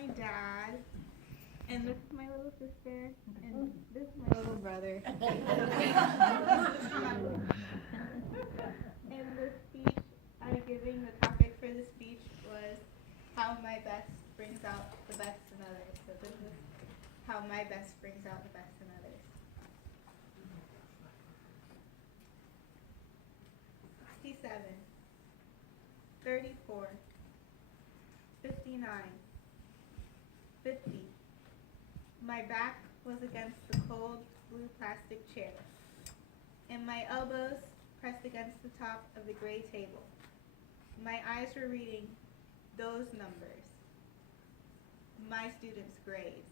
my dad, and this is my little sister, and this is my little brother. And the speech I'm giving, the topic for the speech was how my best brings out the best in others. So this is how my best brings out the best in others. 67, 34, 59, 50. My back was against the cold blue plastic chair, and my elbows pressed against the top of the gray table. My eyes were reading those numbers, my students' grades.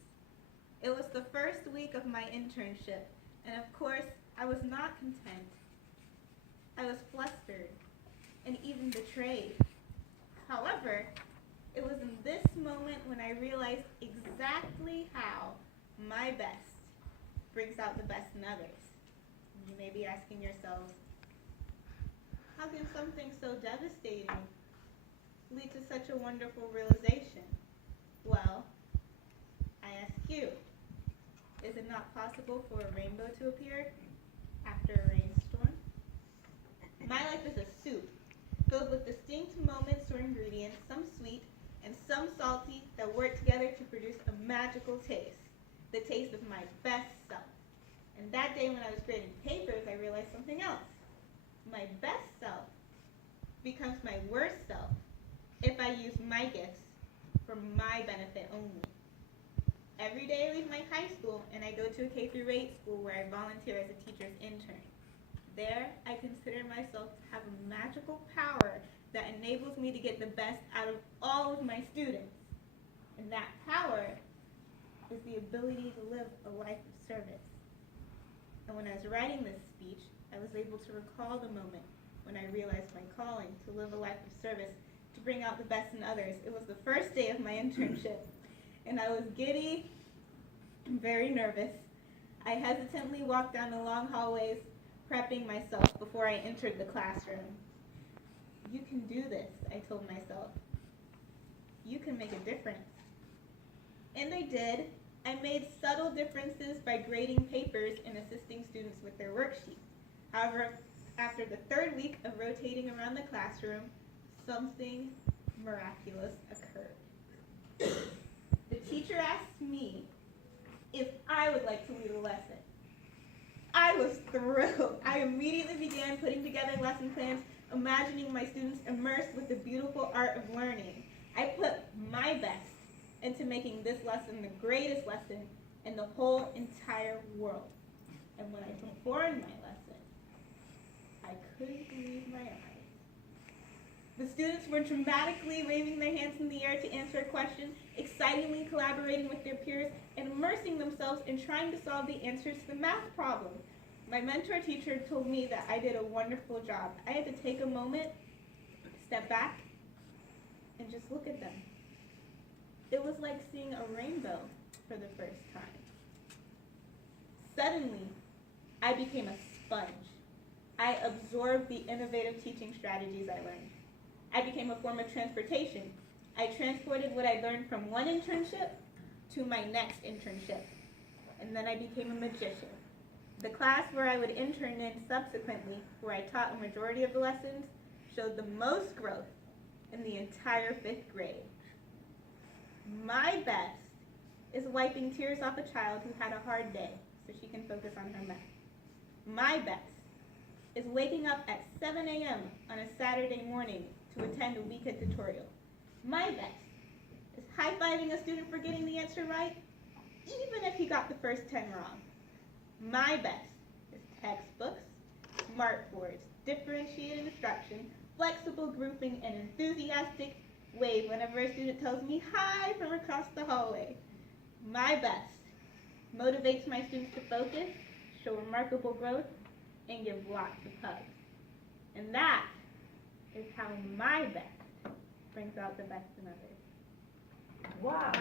It was the first week of my internship, and of course, I was not content. I was flustered and even betrayed. However, it was in this moment when I realized exactly how my best brings out the best in others. You may be asking yourselves, how can something so devastating lead to such a wonderful realization? Well, I ask you, is it not possible for a rainbow to appear after a rainstorm? My life is a soup filled with distinct moments or ingredients, some sweet and some salty, that work together to produce a magical taste, the taste of my best self. And that day when I was grading papers, I realized something else. My best self becomes my worst self if I use my gifts for my benefit only. Every day I leave my high school and I go to a K-8 school where I volunteer as a teacher's intern. There, I consider myself to have a magical power that enables me to get the best out of all of my students. And that power is the ability to live a life of service. And when I was writing this speech, I was able to recall the moment when I realized my calling to live a life of service, to bring out the best in others. It was the first day of my internship, and I was giddy and very nervous. I hesitantly walked down the long hallways, prepping myself before I entered the classroom. You can do this, I told myself. You can make a difference. And I did. I made subtle differences by grading papers and assisting students with their worksheets. However, after the third week of rotating around the classroom, something miraculous occurred. The teacher asked me if I would like to lead a lesson. I was thrilled. I immediately began putting together lesson plans, imagining my students immersed with the beautiful art of learning. I put my best into making this lesson the greatest lesson in the whole entire world. And when I performed my lesson, I couldn't believe my eyes. The students were dramatically waving their hands in the air to answer a question, excitingly collaborating with their peers, and immersing themselves in trying to solve the answers to the math problem. My mentor teacher told me that I did a wonderful job. I had to take a moment, step back, and just look at them. It was like seeing a rainbow for the first time. Suddenly, I became a sponge. I absorbed the innovative teaching strategies I learned. I became a form of transportation. I transported what I learned from one internship to my next internship. And then I became a magician. The class where I would intern in subsequently, where I taught a majority of the lessons, showed the most growth in the entire 5th grade. My best is wiping tears off a child who had a hard day so she can focus on her math. My best is waking up at 7 a.m. on a Saturday morning to attend a WeCat tutorial. My best is high-fiving a student for getting the answer right, even if he got the first 10 wrong. My best is textbooks, smartboards, differentiated instruction, flexible grouping, and enthusiastic wave whenever a student tells me hi from across the hallway. My best motivates my students to focus, show remarkable growth, and give lots of hugs. And that is how my best brings out the best in others. Wow.